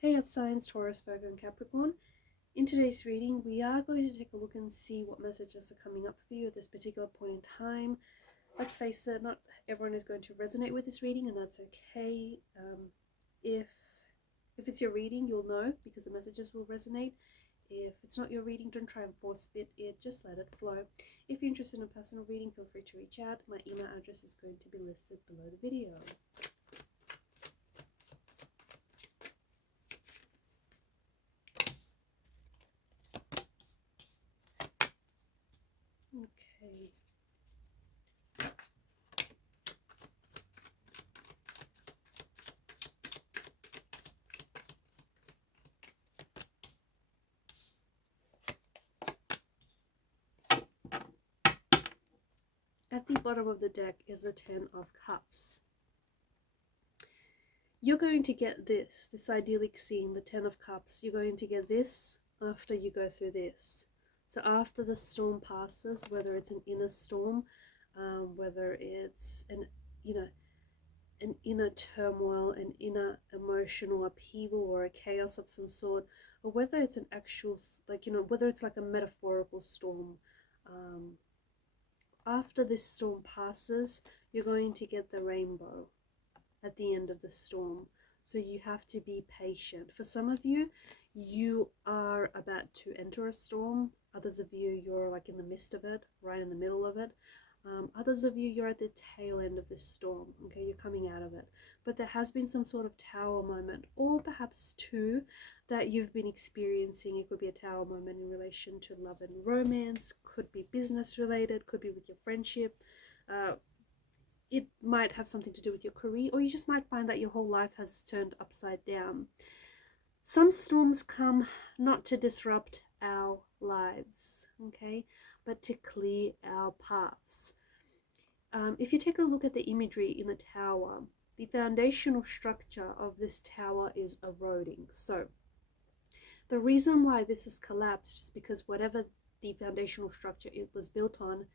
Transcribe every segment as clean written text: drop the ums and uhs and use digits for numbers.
Hey Earth Signs, Taurus, Virgo and Capricorn. In today's reading, we are going to take a look and see what messages are coming up for you at this particular point in time. Let's face it, not everyone is going to resonate with this reading, and that's okay. If it's your reading, you'll know because the messages will resonate. If it's not your reading, don't try and force fit it, just let it flow. If you're interested in a personal reading, feel free to reach out. My email address is going to be listed below the video. Okay. At the bottom of the deck is the Ten of Cups. You're going to get this idyllic scene, the Ten of Cups. You're going to get this after you go through this. So after the storm passes, whether it's an inner storm, whether it's an inner turmoil, an inner emotional upheaval or a chaos of some sort, or whether it's an actual, whether it's like a metaphorical storm, after this storm passes, you're going to get the rainbow at the end of the storm. So you have to be patient. For some of you, you are about to enter a storm. Others of you, you're like in the midst of it, right in the middle of it. Others of you, you're at the tail end of this storm. Okay, you're coming out of it. But there has been some sort of tower moment, or perhaps two, that you've been experiencing. It could be a tower moment in relation to love and romance, could be business related, could be with your friendship. It might have something to do with your career, or you just might find that your whole life has turned upside down. Some storms come not to disrupt our lives, okay, but to clear our paths. If you take a look at the imagery in the tower, the foundational structure of this tower is eroding. So the reason why this has collapsed is because whatever the foundational structure it was built on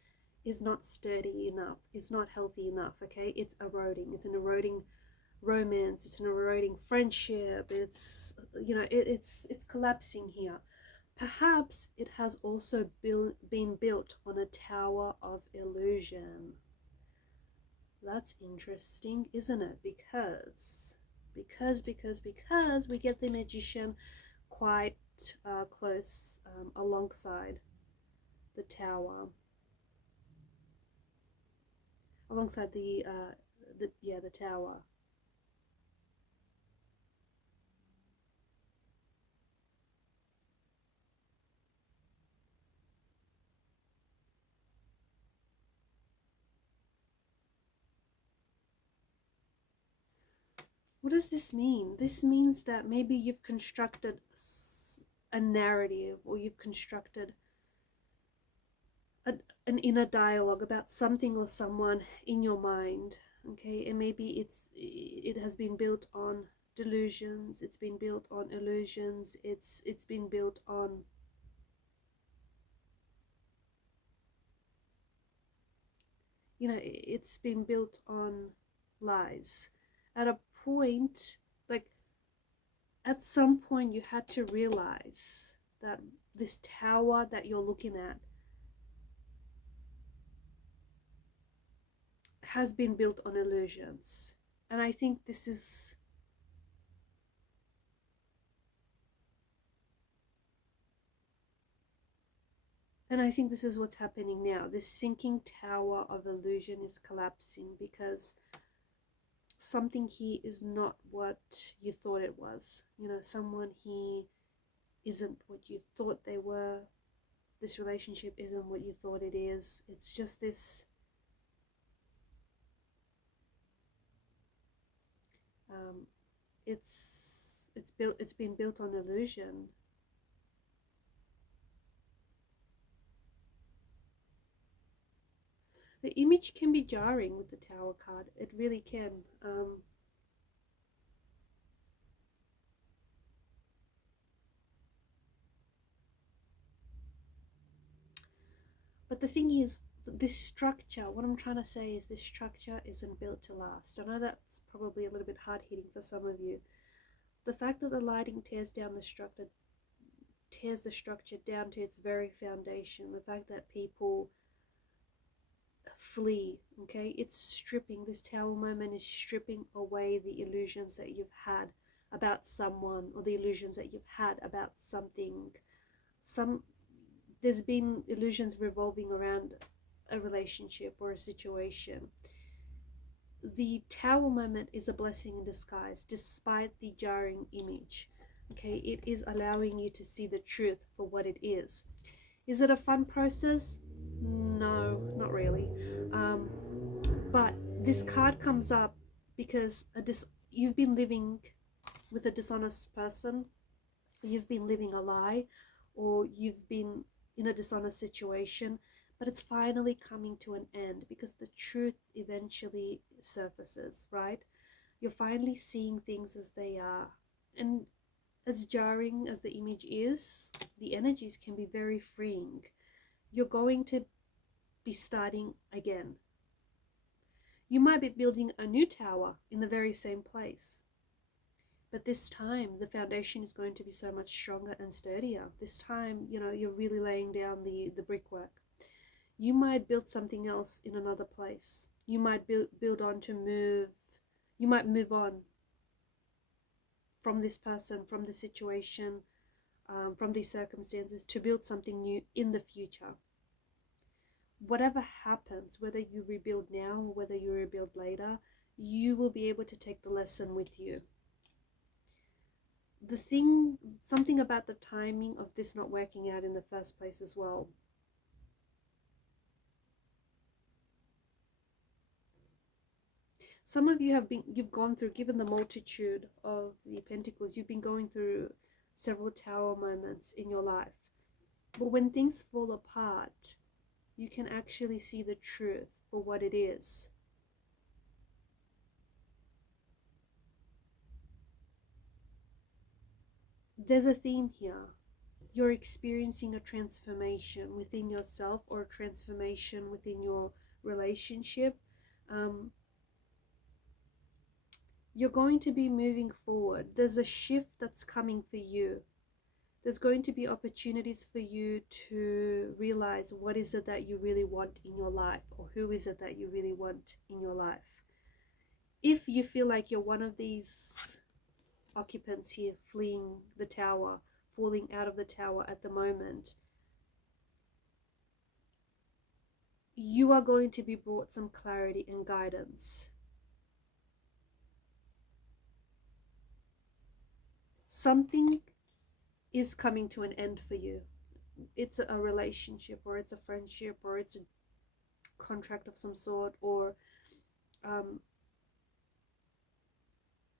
is not sturdy enough, is not healthy enough, okay? It's eroding. It's an eroding romance, it's an eroding friendship, it's, it's collapsing here. Perhaps it has also been built on a tower of illusion. That's interesting, isn't it? Because we get the Magician quite close alongside the tower, alongside the tower. What does this mean? This means that maybe you've constructed a narrative, or you've constructed an inner dialogue about something or someone in your mind, okay? And maybe it has been built on delusions, it's been built on illusions, it's been built on it's been built on lies. At a point, like at some point, you had to realize that this tower that you're looking at has been built on illusions. And I think this is what's happening now. This sinking tower of illusion is collapsing because something here is not what you thought it was. Someone here isn't what you thought they were. This relationship isn't what you thought it is. It's just this it's been built on illusion. The image can be jarring with the Tower card. It really can. But the thing is, this structure, what I'm trying to say is this structure isn't built to last. I know that's probably a little bit hard-hitting for some of you, The fact that the lighting tears the structure down to its very foundation, the fact that people flee, okay, it's stripping, this tower moment is stripping away the illusions that you've had about someone, or the illusions that you've had about something. There's been illusions revolving around a relationship or a situation. The tower moment is a blessing in disguise, despite the jarring image. Okay, it is allowing you to see the truth for what it is. Is it a fun process? No, not really. But this card comes up because you've been living with a dishonest person, you've been living a lie, or you've been in a dishonest situation, but it's finally coming to an end because the truth eventually surfaces, right? You're finally seeing things as they are. And as jarring as the image is, the energies can be very freeing. You're going to be starting again. You might be building a new tower in the very same place, but this time the foundation is going to be so much stronger and sturdier. This time, you're really laying down the brickwork. You might build something else in another place. You might build on to move. You might move on from this person, from the situation, from these circumstances, to build something new in the future. Whatever happens, whether you rebuild now or whether you rebuild later, you will be able to take the lesson with you. Something about the timing of this not working out in the first place as well. Some of you you've gone through, given the multitude of the pentacles, you've been going through several tower moments in your life. But when things fall apart, you can actually see the truth for what it is. There's a theme here. You're experiencing a transformation within yourself, or a transformation within your relationship. You're going to be moving forward. There's a shift that's coming for you. There's going to be opportunities for you to realize what is it that you really want in your life, or who is it that you really want in your life. If you feel like you're one of these occupants here, fleeing the tower, falling out of the tower at the moment, you are going to be brought some clarity and guidance. Something is coming to an end for you. It's a relationship, or it's a friendship, or it's a contract of some sort, or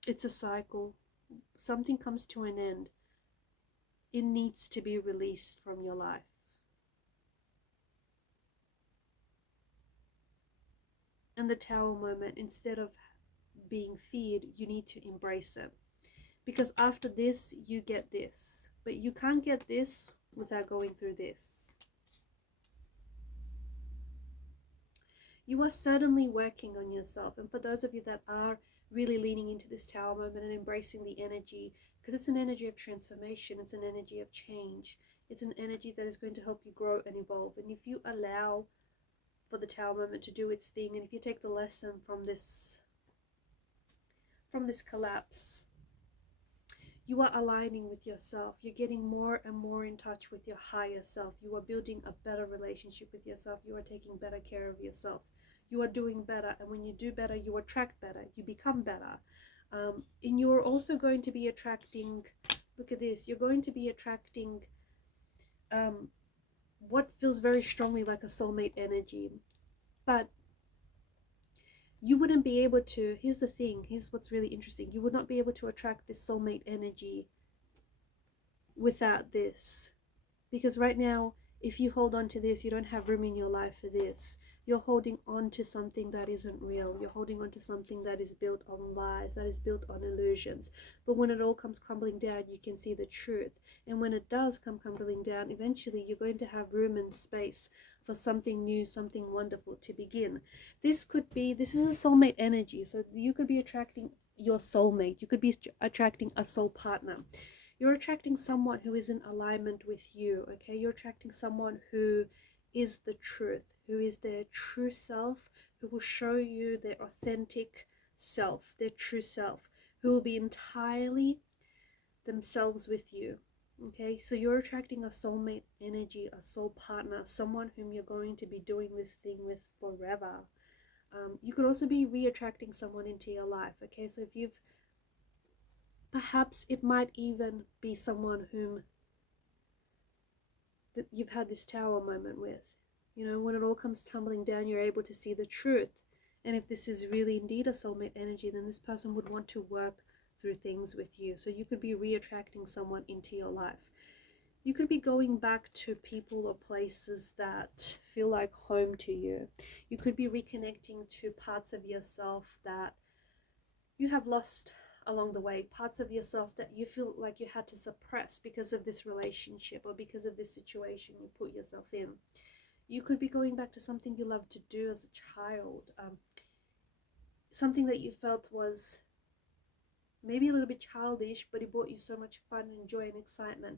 it's a cycle. Something comes to an end. It needs to be released from your life. And the tower moment, instead of being feared, you need to embrace it. Because after this, you get this. But you can't get this without going through this. You are certainly working on yourself. And for those of you that are really leaning into this tower moment and embracing the energy, because it's an energy of transformation, it's an energy of change, it's an energy that is going to help you grow and evolve. And if you allow for the tower moment to do its thing, and if you take the lesson from this collapse, you are aligning with yourself. You're getting more and more in touch with your higher self. You are building a better relationship with yourself. You are taking better care of yourself. You are doing better. And when you do better, you attract better. You become better. And you are also going to be attracting, look at this, you're going to be attracting what feels very strongly like a soulmate energy. But you wouldn't be able to, here's the thing, here's what's really interesting, you would not be able to attract this soulmate energy without this. Because right now, if you hold on to this, you don't have room in your life for this. You're holding on to something that isn't real. You're holding on to something that is built on lies, that is built on illusions. But when it all comes crumbling down, you can see the truth. And when it does come crumbling down, eventually you're going to have room and space for something new, something wonderful to begin. This is a soulmate energy. So you could be attracting your soulmate. You could be attracting a soul partner. You're attracting someone who is in alignment with you, okay? You're attracting someone who is the truth, who is their true self, who will show you their authentic self, their true self, who will be entirely themselves with you. Okay, so you're attracting a soulmate energy, a soul partner, someone whom you're going to be doing this thing with forever. You could also be re-attracting someone into your life. Okay, so if you've, perhaps it might even be someone whom that you've had this tower moment with. You know, when it all comes tumbling down, you're able to see the truth. And if this is really indeed a soulmate energy, then this person would want to work through things with you. So you could be re-attracting someone into your life. You could be going back to people or places that feel like home to you. You could be reconnecting to parts of yourself that you have lost along the way, parts of yourself that you feel like you had to suppress because of this relationship or because of this situation you put yourself in. You could be going back to something you loved to do as a child, something that you felt was maybe a little bit childish, but it brought you so much fun and joy and excitement.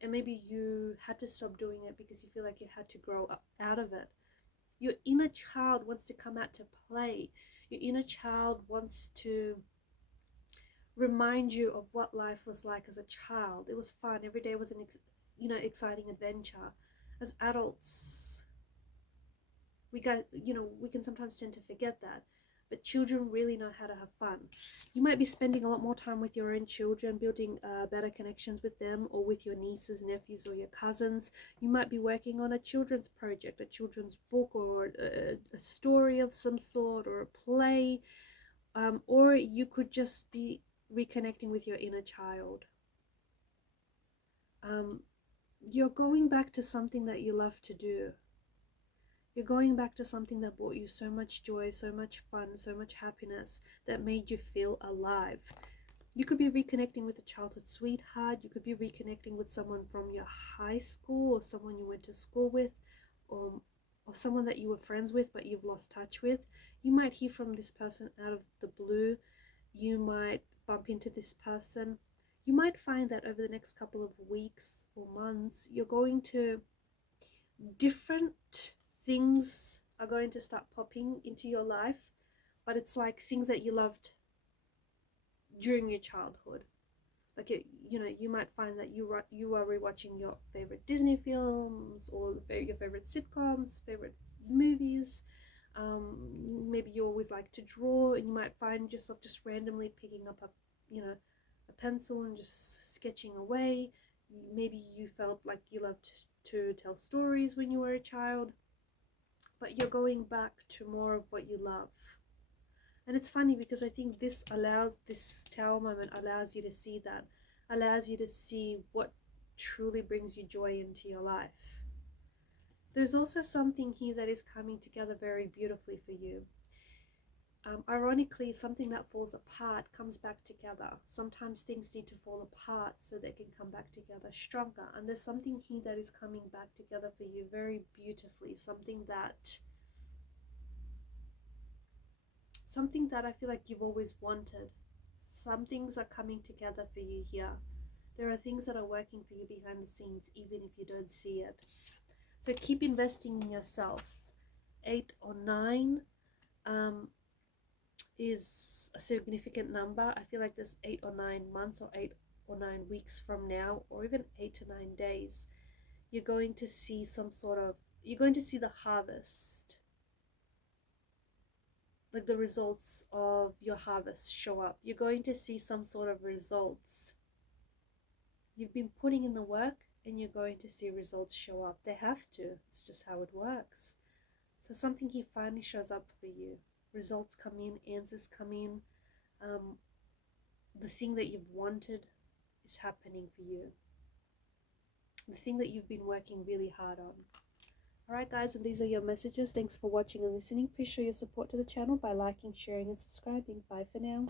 And maybe you had to stop doing it because you feel like you had to grow up out of it. Your inner child wants to come out to play. Your inner child wants to remind you of what life was like as a child. It was fun. Every day was an exciting adventure. As adults, we can sometimes tend to forget that. But children really know how to have fun. You might be spending a lot more time with your own children, building better connections with them, or with your nieces, nephews, or your cousins. You might be working on a children's project, a children's book, or a story of some sort, or a play. Or you could just be reconnecting with your inner child. You're going back to something that you love to do. You're going back to something that brought you so much joy, so much fun, so much happiness, that made you feel alive. You could be reconnecting with a childhood sweetheart. You could be reconnecting with someone from your high school, or someone you went to school with, or someone that you were friends with but you've lost touch with. You might hear from this person out of the blue. You might bump into this person. You might find that over the next couple of weeks or months, you're going to, different things are going to start popping into your life, but it's like things that you loved during your childhood. Like, you might find that you are rewatching your favorite Disney films, or your favorite sitcoms, favorite movies. Maybe you always like to draw, and you might find yourself just randomly picking up a pencil and just sketching away. Maybe you felt like you loved to tell stories when you were a child, but you're going back to more of what you love. And it's funny because I think this tower moment allows you to see that, allows you to see what truly brings you joy into your life. There's also something here that is coming together very beautifully for you. Ironically, something that falls apart comes back together. Sometimes things need to fall apart so they can come back together stronger. And there's something here that is coming back together for you very beautifully. Something that I feel like you've always wanted. Some things are coming together for you here. There are things that are working for you behind the scenes, even if you don't see it. So keep investing in yourself. 8 or 9 is a significant number. I feel like there's 8 or 9 months, or 8 or 9 weeks from now, or even 8 to 9 days, you're going to see you're going to see the harvest, like the results of your harvest show up. You're going to see some sort of results. You've been putting in the work, and you're going to see results show up. They have to. It's just how it works. So something here finally shows up for you. Results come in, answers come in. The thing that you've wanted is happening for you. The thing that you've been working really hard on. Alright guys, and these are your messages. Thanks for watching and listening. Please show your support to the channel by liking, sharing and subscribing. Bye for now.